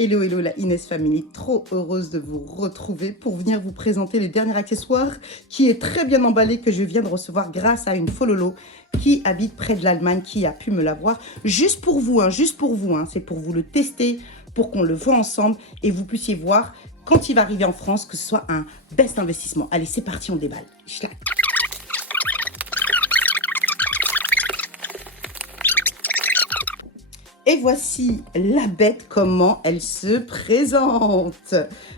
Hello, hello la Inès Family, trop heureuse de vous retrouver pour venir vous présenter le dernier accessoire qui est très bien emballé, que je viens de recevoir grâce à une fololo qui habite près de l'Allemagne, qui a pu me l'avoir juste pour vous, c'est pour vous le tester, pour qu'on le voit ensemble et vous puissiez voir quand il va arriver en France que ce soit un best investissement. Allez, c'est parti, on déballe. Schlack. Et voici la bête, comment elle se présente.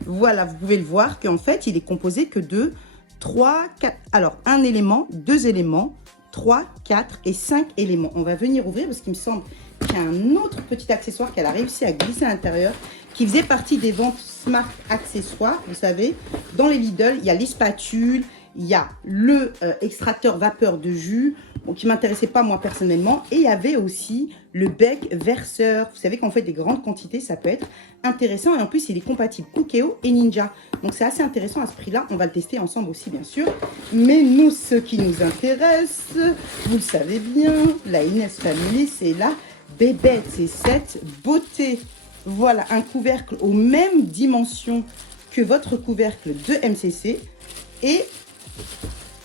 Voilà, vous pouvez le voir qu'en fait, il est composé que de 3, 4... Alors, un élément, 2 éléments, 3, 4 et 5 éléments. On va venir ouvrir parce qu'il me semble qu'il y a un autre petit accessoire qu'elle a réussi à glisser à l'intérieur qui faisait partie des ventes Smart Accessoires. Vous savez, dans les Lidl, il y a les spatules, il y a le extracteur vapeur de jus, bon, qui ne m'intéressait pas moi personnellement. Et il y avait aussi le bec verseur. Vous savez qu'en fait des grandes quantités, ça peut être intéressant. Et en plus, il est compatible Cookéo et Ninja. Donc c'est assez intéressant à ce prix-là. On va le tester ensemble aussi, bien sûr. Mais nous, ce qui nous intéresse, vous le savez bien, la Inès Family, c'est la bébête. C'est cette beauté. Voilà, un couvercle aux mêmes dimensions que votre couvercle de MCC. Et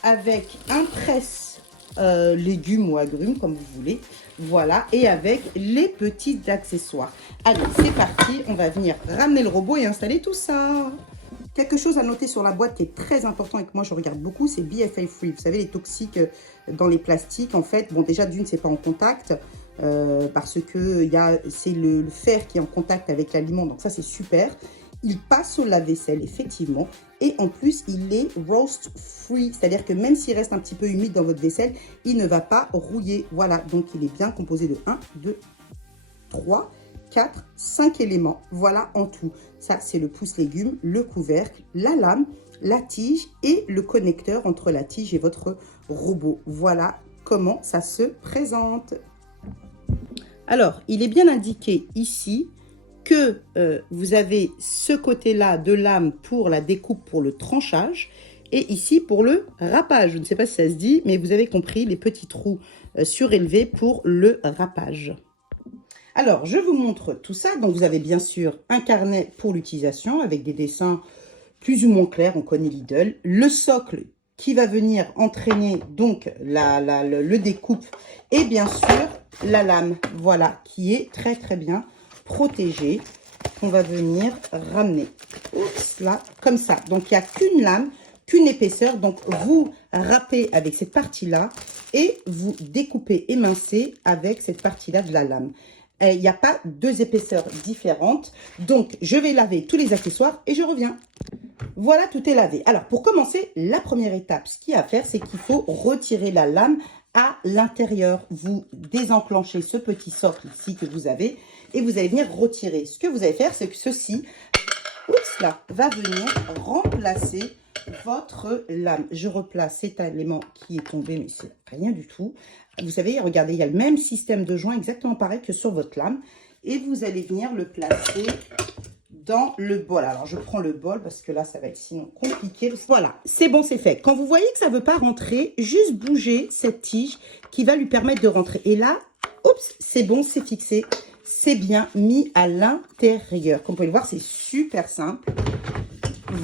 avec un presse légumes ou agrumes, comme vous voulez. Voilà, et avec les petits accessoires. Allez, c'est parti. On va venir ramener le robot et installer tout ça. Quelque chose à noter sur la boîte qui est très important et que moi je regarde beaucoup, c'est BFA Free. Vous savez, les toxiques dans les plastiques, en fait. Bon, déjà, d'une, c'est pas en contact. Parce que c'est le fer qui est en contact avec l'aliment. Donc ça, c'est super. Il passe au lave-vaisselle, effectivement. Et en plus, il est roast free. C'est-à-dire que même s'il reste un petit peu humide dans votre vaisselle, il ne va pas rouiller. Voilà, donc il est bien composé de 1, 2, 3, 4, 5 éléments. Voilà en tout. Ça, c'est le pouce-légumes, le couvercle, la lame, la tige et le connecteur entre la tige et votre robot. Voilà comment ça se présente. Alors, il est bien indiqué ici que vous avez ce côté-là de lame pour la découpe, pour le tranchage, et ici pour le râpage. Je ne sais pas si ça se dit, mais vous avez compris, les petits trous surélevés pour le râpage. Alors, je vous montre tout ça. Donc, vous avez bien sûr un carnet pour l'utilisation avec des dessins plus ou moins clairs. On connaît Lidl. Le socle qui va venir entraîner donc le découpe et bien sûr la lame, voilà, qui est très très bien protégée, qu'on va venir ramener. Oups, là, comme ça. Donc, il n'y a qu'une lame, qu'une épaisseur. Donc, vous râpez avec cette partie-là et vous découpez, émincez avec cette partie-là de la lame. Il n'y a pas deux épaisseurs différentes. Donc, je vais laver tous les accessoires et je reviens. Voilà, tout est lavé. Alors, pour commencer, la première étape, ce qu'il y a à faire, c'est qu'il faut retirer la lame à l'intérieur. Vous désenclenchez ce petit socle ici que vous avez et vous allez venir retirer. Ce que vous allez faire, c'est que ceci, oups, là, va venir remplacer votre lame. Je replace cet élément qui est tombé, mais c'est rien du tout. Vous savez, regardez, il y a le même système de joint exactement pareil que sur votre lame. Et vous allez venir le placer dans le bol. Alors, je prends le bol parce que là, ça va être sinon compliqué. Voilà, c'est bon, c'est fait. Quand vous voyez que ça ne veut pas rentrer, juste bouger cette tige qui va lui permettre de rentrer. Et là, oups, c'est bon, c'est fixé. C'est bien mis à l'intérieur. Comme vous pouvez le voir, c'est super simple.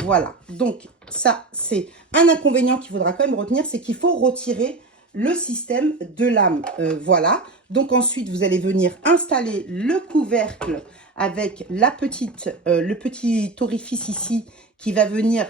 Voilà. Donc, ça, c'est un inconvénient qu'il faudra quand même retenir, c'est qu'il faut retirer le système de lame. Voilà. Donc, ensuite, vous allez venir installer le couvercle avec le petit orifice ici qui va venir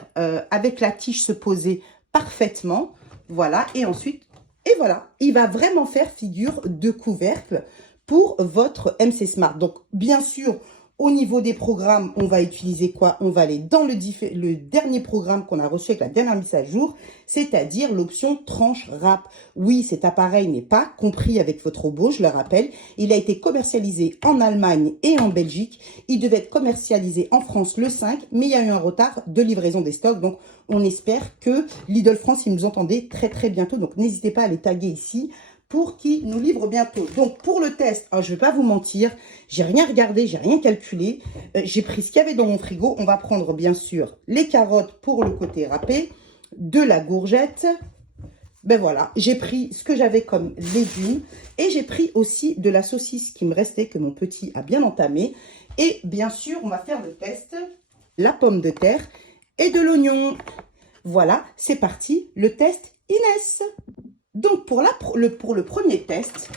avec la tige se poser parfaitement. Voilà. Et ensuite, et voilà, il va vraiment faire figure de couvercle pour votre MC Smart. Donc, bien sûr, au niveau des programmes, on va utiliser quoi? On va aller dans le dernier programme qu'on a reçu avec la dernière mise à jour, c'est-à-dire l'option tranche râpe. Oui, cet appareil n'est pas compris avec votre robot, je le rappelle. Il a été commercialisé en Allemagne et en Belgique. Il devait être commercialisé en France le 5, mais il y a eu un retard de livraison des stocks. Donc, on espère que Lidl France, ils nous entendaient très très bientôt. Donc, n'hésitez pas à les taguer ici pour qu'ils nous livrent bientôt. Donc, pour le test, je ne vais pas vous mentir, j'ai rien regardé, j'ai rien calculé. J'ai pris ce qu'il y avait dans mon frigo. On va prendre, bien sûr, les carottes pour le côté râpé, de la courgette, Ben voilà, j'ai pris ce que j'avais comme légumes et j'ai pris aussi de la saucisse qui me restait, que mon petit a bien entamé. Et bien sûr, on va faire le test, la pomme de terre et de l'oignon. Voilà, c'est parti, le test Inès. Donc, pour le premier test,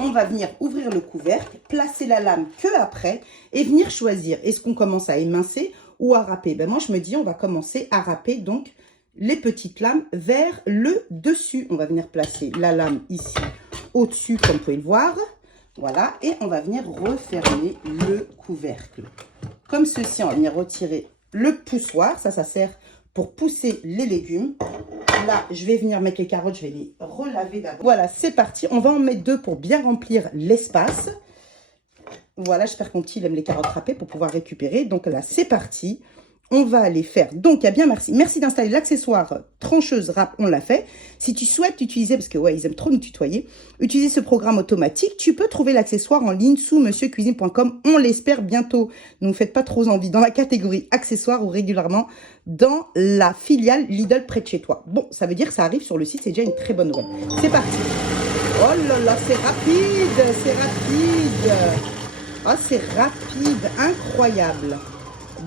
on va venir ouvrir le couvercle, placer la lame que après et venir choisir. Est-ce qu'on commence à émincer ou à râper? Ben moi, je me dis, on va commencer à râper, donc les petites lames vers le dessus. On va venir placer la lame ici au-dessus, comme vous pouvez le voir. Voilà, et on va venir refermer le couvercle. Comme ceci, on va venir retirer le poussoir. Ça sert pour pousser les légumes. Là, je vais venir mettre les carottes, je vais les relaver d'abord. Voilà, c'est parti. On va en mettre 2 pour bien remplir l'espace. Voilà, j'espère que mon petit il aime les carottes râpées pour pouvoir récupérer. Donc là, c'est parti. On va aller faire, donc, bien merci. Merci d'installer l'accessoire trancheuse râpe, on l'a fait. Si tu souhaites utiliser, parce que ouais, ils aiment trop nous tutoyer, utiliser ce programme automatique, tu peux trouver l'accessoire en ligne sous monsieurcuisine.com. On l'espère bientôt. Ne nous faites pas trop envie. Dans la catégorie accessoires ou régulièrement dans la filiale Lidl près de chez toi. Bon, ça veut dire que ça arrive sur le site, c'est déjà une très bonne nouvelle. C'est parti. Oh là là, c'est rapide, c'est rapide. Oh, c'est rapide, incroyable.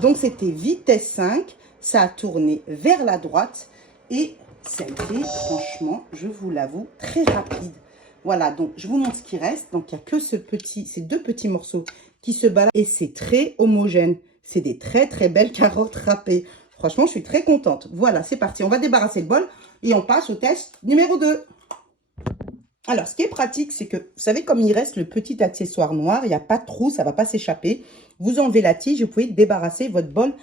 Donc, c'était vitesse 5, ça a tourné vers la droite et ça a été, franchement, je vous l'avoue, très rapide. Voilà, donc je vous montre ce qui reste. Donc, il n'y a que ces 2 petits morceaux qui se baladent et c'est très homogène. C'est des très, très belles carottes râpées. Franchement, je suis très contente. Voilà, c'est parti. On va débarrasser le bol et on passe au test numéro 2. Alors, ce qui est pratique, c'est que, vous savez, comme il reste le petit accessoire noir, il n'y a pas de trou, ça ne va pas s'échapper. Vous enlevez la tige, vous pouvez débarrasser votre bol.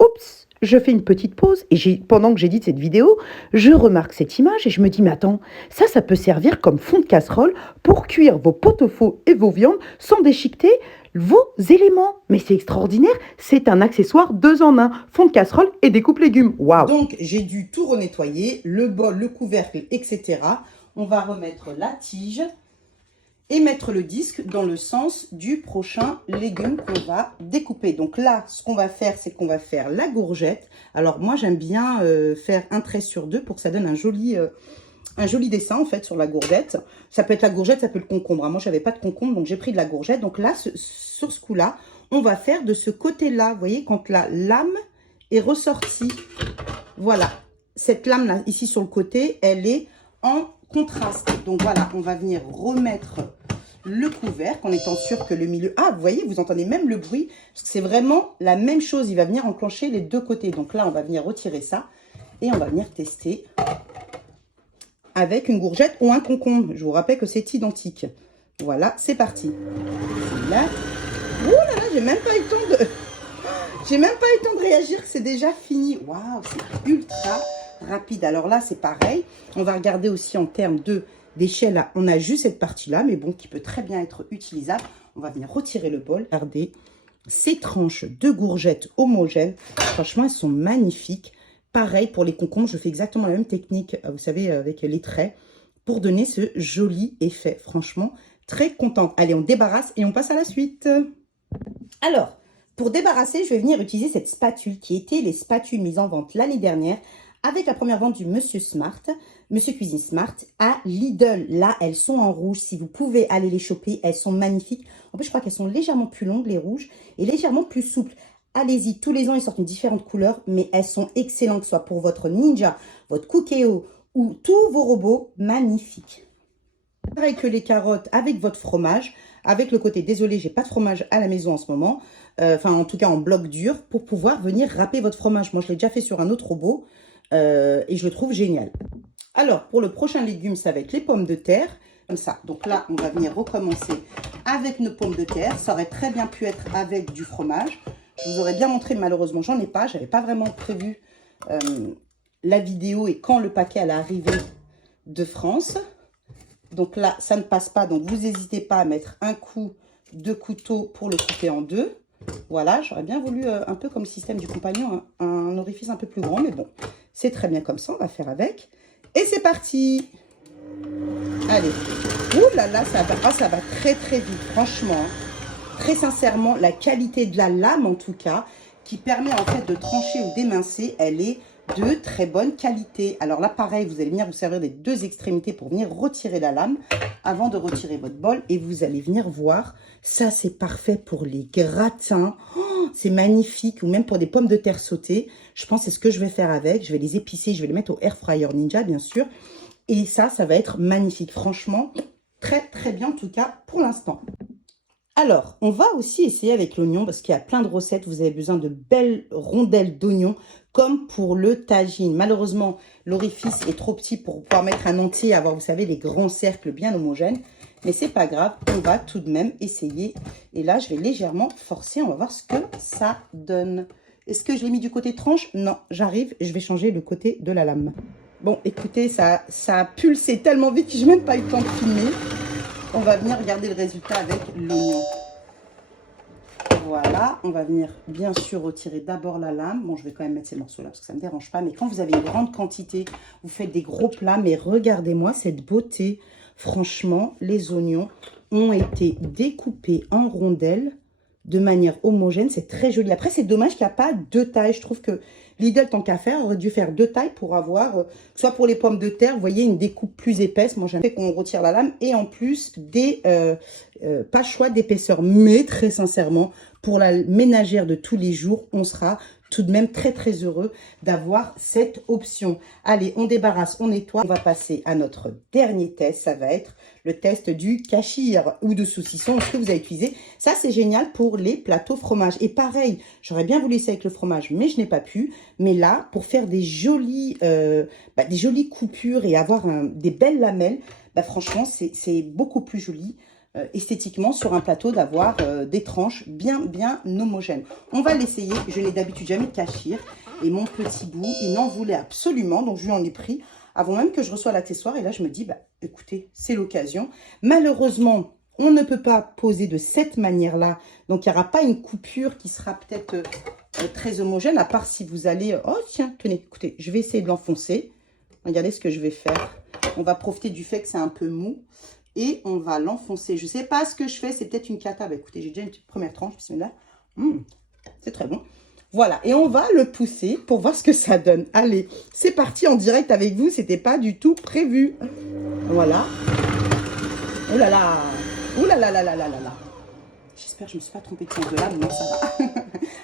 Oups, je fais une petite pause et pendant que j'édite cette vidéo, je remarque cette image et je me dis, mais attends, ça peut servir comme fond de casserole pour cuire vos pot-au-faux et vos viandes sans déchiqueter vos éléments. Mais c'est extraordinaire, c'est un accessoire 2 en 1, fond de casserole et découpe légumes. Waouh! Donc, j'ai dû tout renettoyer, le bol, le couvercle, etc. On va remettre la tige et mettre le disque dans le sens du prochain légume qu'on va découper. Donc là, ce qu'on va faire, c'est qu'on va faire la gourgette. Alors moi, j'aime bien faire un trait sur 2 pour que ça donne un joli dessin en fait sur la gourgette. Ça peut être la gourgette, ça peut être le concombre. Moi, j'avais pas de concombre, donc j'ai pris de la gourgette. Donc là, sur ce coup-là, on va faire de ce côté-là. Vous voyez, quand la lame est ressortie. Voilà, cette lame-là, ici sur le côté, elle est en contraste. Donc voilà, on va venir remettre le couvercle en étant sûr que le milieu... Ah, vous voyez, vous entendez même le bruit. Parce que c'est vraiment la même chose. Il va venir enclencher les 2 côtés. Donc là, on va venir retirer ça. Et on va venir tester avec une gourgette ou un concombre. Je vous rappelle que c'est identique. Voilà, c'est parti. Là. Oh là là, j'ai même pas eu le temps de... J'ai même pas eu le temps de réagir, c'est déjà fini. Waouh, c'est ultra rapide. Alors là, c'est pareil. On va regarder aussi en termes d'échelle. On a juste cette partie-là, mais bon, qui peut très bien être utilisable. On va venir retirer le bol. Regardez ces tranches de gourgettes homogènes. Franchement, elles sont magnifiques. Pareil pour les concombres, je fais exactement la même technique, vous savez, avec les traits, pour donner ce joli effet. Franchement, très contente. Allez, on débarrasse et on passe à la suite. Alors, pour débarrasser, je vais venir utiliser cette spatule qui était les spatules mises en vente l'année dernière avec la première vente du Monsieur Smart, Monsieur Cuisine Smart à Lidl. Là, elles sont en rouge. Si vous pouvez aller les choper, elles sont magnifiques. En plus, je crois qu'elles sont légèrement plus longues, les rouges, et légèrement plus souples. Allez-y, tous les ans, ils sortent une différente couleur, mais elles sont excellentes, que ce soit pour votre Ninja, votre Cookéo ou tous vos robots, magnifiques. Pareil que les carottes avec votre fromage, avec le côté, désolé, j'ai pas de fromage à la maison en ce moment, enfin en tout cas en bloc dur, pour pouvoir venir râper votre fromage. Moi, je l'ai déjà fait sur un autre robot et je le trouve génial. Alors, pour le prochain légume, ça va être les pommes de terre, comme ça. Donc là, on va venir recommencer avec nos pommes de terre. Ça aurait très bien pu être avec du fromage. Je vous aurais bien montré, mais malheureusement, j'en ai pas. J'avais pas vraiment prévu la vidéo et quand le paquet allait arriver de France. Donc là, ça ne passe pas. Donc, vous n'hésitez pas à mettre un coup de couteau pour le couper en 2. Voilà, j'aurais bien voulu, un peu comme le système du compagnon, un orifice un peu plus grand. Mais bon, c'est très bien comme ça. On va faire avec. Et c'est parti. Allez. Ouh là là, ça va très très vite, franchement. Très sincèrement, la qualité de la lame, en tout cas, qui permet en fait de trancher ou d'émincer, elle est de très bonne qualité. Alors là, pareil, vous allez venir vous servir des deux extrémités pour venir retirer la lame avant de retirer votre bol. Et vous allez venir voir, ça c'est parfait pour les gratins. Oh, c'est magnifique. Ou même pour des pommes de terre sautées. Je pense que c'est ce que je vais faire avec. Je vais les épicer, je vais les mettre au Air Fryer Ninja, bien sûr. Et ça va être magnifique. Franchement, très très bien en tout cas pour l'instant. Alors, on va aussi essayer avec l'oignon parce qu'il y a plein de recettes. Vous avez besoin de belles rondelles d'oignon comme pour le tagine. Malheureusement, l'orifice est trop petit pour pouvoir mettre un entier et avoir, vous savez, les grands cercles bien homogènes. Mais c'est pas grave, on va tout de même essayer. Et là, je vais légèrement forcer. On va voir ce que ça donne. Est-ce que je l'ai mis du côté tranche? Non, j'arrive. Je vais changer le côté de la lame. Bon, écoutez, ça a pulsé tellement vite que je n'ai même pas eu le temps de filmer. On va venir regarder le résultat avec l'oignon. Voilà, on va venir bien sûr retirer d'abord la lame. Bon, je vais quand même mettre ces morceaux-là parce que ça ne me dérange pas. Mais quand vous avez une grande quantité, vous faites des gros plats. Mais regardez-moi cette beauté. Franchement, les oignons ont été découpés en rondelles de manière homogène. C'est très joli. Après, c'est dommage qu'il n'y a pas deux tailles. Je trouve que Lidl, tant qu'à faire, aurait dû faire deux tailles pour avoir, soit pour les pommes de terre, vous voyez, une découpe plus épaisse. Moi, j'aime qu'on retire la lame. Et en plus, pas choix d'épaisseur. Mais très sincèrement, pour la ménagère de tous les jours, on sera tout de même très très heureux d'avoir cette option. Allez, on débarrasse, on nettoie. On va passer à notre dernier test. Ça va être le test du kachir ou de saucisson, ce que vous avez utilisé. Ça, c'est génial pour les plateaux fromage. Et pareil, j'aurais bien voulu essayer avec le fromage, mais je n'ai pas pu. Mais là, pour faire des jolies coupures et avoir des belles lamelles, franchement, c'est beaucoup plus joli. Esthétiquement sur un plateau d'avoir des tranches bien homogènes. On va l'essayer. Je n'ai d'habitude jamais de kachir et mon petit bout, il en voulait absolument, donc je lui en ai pris avant même que je reçoive l'accessoire. Et là, je me dis, écoutez, c'est l'occasion. Malheureusement, on ne peut pas poser de cette manière-là, donc il n'y aura pas une coupure qui sera peut-être très homogène, à part si vous allez... Oh tiens, tenez, écoutez, je vais essayer de l'enfoncer. Regardez ce que je vais faire. On va profiter du fait que c'est un peu mou. Et on va l'enfoncer. Je ne sais pas ce que je fais. C'est peut-être une cata. Écoutez, j'ai déjà une petite première tranche. Bismillah. C'est très bon. Voilà. Et on va le pousser pour voir ce que ça donne. Allez, c'est parti en direct avec vous. C'était pas du tout prévu. Voilà. Oh là là. Oh là là là là là là là. J'espère que je ne me suis pas trompée de sens de lame. Non, ça va.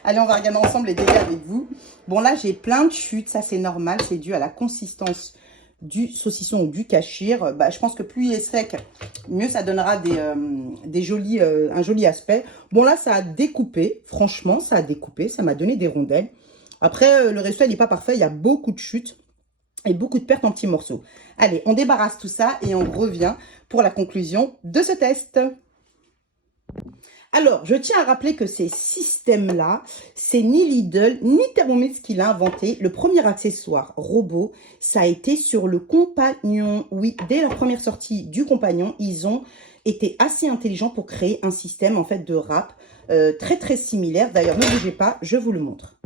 Allez, on va regarder ensemble les dégâts avec vous. Bon, là, j'ai plein de chutes. Ça, c'est normal. C'est dû à la consistance du saucisson ou du kachir. Je pense que plus il est sec, mieux ça donnera un joli aspect. Bon, là, ça a découpé. Franchement, ça a découpé. Ça m'a donné des rondelles. Après, le résultat, il n'est pas parfait. Il y a beaucoup de chutes et beaucoup de pertes en petits morceaux. Allez, on débarrasse tout ça et on revient pour la conclusion de ce test. Alors, je tiens à rappeler que ces systèmes-là, c'est ni Lidl, ni Thermomix qui l'a inventé. Le premier accessoire robot, ça a été sur le Compagnon. Oui, dès la première sortie du Compagnon, ils ont été assez intelligents pour créer un système en fait de râpe très très similaire. D'ailleurs, ne bougez pas, je vous le montre.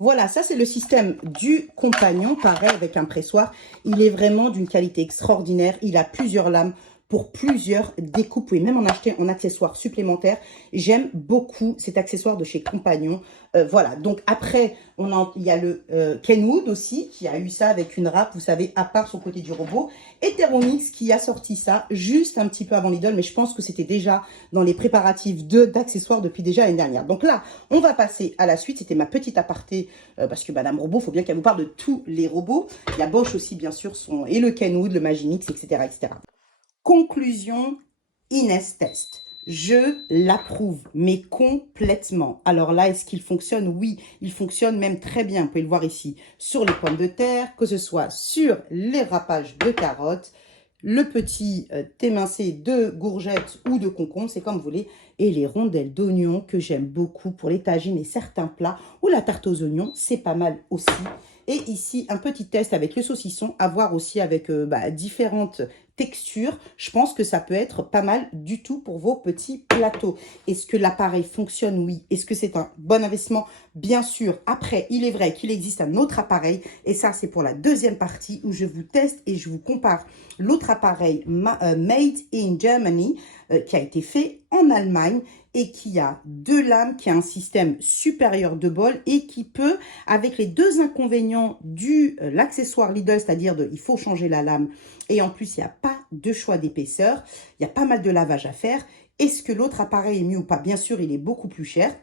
Voilà, ça c'est le système du Compagnon, pareil avec un pressoir. Il est vraiment d'une qualité extraordinaire. Il a plusieurs lames pour plusieurs découpes. Vous pouvez même en acheter en accessoire supplémentaire. J'aime beaucoup cet accessoire de chez Compagnon. Voilà, donc après, il y a le Kenwood aussi, qui a eu ça avec une râpe, vous savez, à part son côté du robot. Et Thermomix qui a sorti ça juste un petit peu avant Lidl, mais je pense que c'était déjà dans les préparatifs d'accessoires depuis déjà l'année dernière. Donc là, on va passer à la suite. C'était ma petite aparté, parce que Madame Robot, il faut bien qu'elle vous parle de tous les robots. Il y a Bosch aussi, bien sûr, et le Kenwood, le Magimix, etc., etc. Conclusion, Inès Test. Je l'approuve, mais complètement. Alors là, est-ce qu'il fonctionne? Oui, il fonctionne même très bien. Vous pouvez le voir ici sur les pommes de terre, que ce soit sur les râpages de carottes, le petit émincé de courgettes ou de concombres, c'est comme vous voulez, et les rondelles d'oignons que j'aime beaucoup pour les tagines et certains plats, ou la tarte aux oignons, c'est pas mal aussi. Et ici, un petit test avec le saucisson, à voir aussi avec différentes textures. Je pense que ça peut être pas mal du tout pour vos petits plateaux. Est-ce que l'appareil fonctionne? Oui. Est-ce que c'est un bon investissement? Bien sûr. Après, il est vrai qu'il existe un autre appareil. Et ça, c'est pour la deuxième partie où je vous teste et je vous compare l'autre appareil Made in Germany. qui a été fait en Allemagne et qui a 2 lames, qui a un système supérieur de bol et qui peut, avec les 2 inconvénients l'accessoire Lidl, c'est-à-dire il faut changer la lame et en plus il n'y a pas de choix d'épaisseur, il y a pas mal de lavage à faire. Est-ce que l'autre appareil est mieux ou pas? Bien sûr, il est beaucoup plus cher,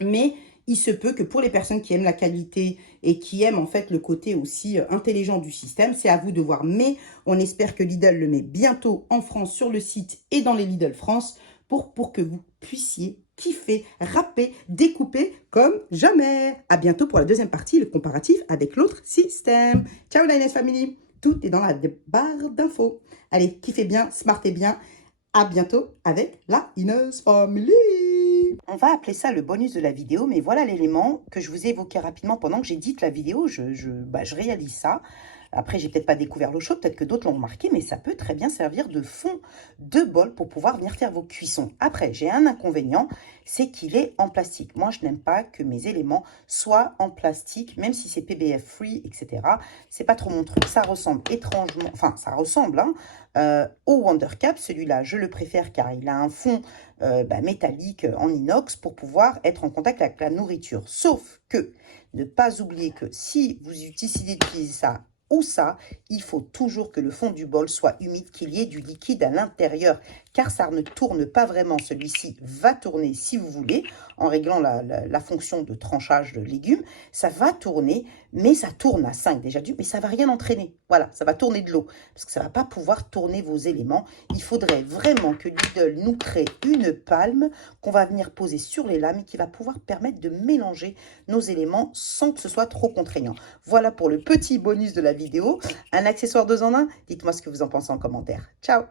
mais il se peut que pour les personnes qui aiment la qualité et qui aiment en fait le côté aussi intelligent du système, c'est à vous de voir. Mais on espère que Lidl le met bientôt en France sur le site et dans les Lidl France pour que vous puissiez kiffer, râper, découper comme jamais. À bientôt pour la deuxième partie, le comparatif avec l'autre système. Ciao la Inès Family, tout est dans la barre d'infos. Allez, kiffez bien, smartez bien. À bientôt avec la Inès Family. On va appeler ça le bonus de la vidéo, mais voilà l'élément que je vous ai évoqué rapidement pendant que j'édite la vidéo. Je réalise ça. Après, j'ai peut-être pas découvert l'eau chaude, peut-être que d'autres l'ont remarqué, mais ça peut très bien servir de fond de bol pour pouvoir venir faire vos cuissons. Après, j'ai un inconvénient, c'est qu'il est en plastique. Moi, je n'aime pas que mes éléments soient en plastique, même si c'est PBF free, etc. C'est pas trop mon truc. Ça ressemble étrangement, enfin, ça ressemble au Wonder Cap. Celui-là, je le préfère car il a un fond métallique en inox pour pouvoir être en contact avec la nourriture. Sauf que, ne pas oublier que si vous décidez d'utiliser ça ou ça, il faut toujours que le fond du bol soit humide, qu'il y ait du liquide à l'intérieur, car ça ne tourne pas vraiment. Celui-ci va tourner si vous voulez, en réglant la fonction de tranchage de légumes. Ça va tourner, mais ça tourne à 5 déjà mais ça ne va rien entraîner. Voilà, ça va tourner de l'eau, parce que ça ne va pas pouvoir tourner vos éléments. Il faudrait vraiment que Lidl nous crée une palme qu'on va venir poser sur les lames et qui va pouvoir permettre de mélanger nos éléments sans que ce soit trop contraignant. Voilà pour le petit bonus de la vidéo. Un accessoire 2 en 1. Dites-moi ce que vous en pensez en commentaire. Ciao!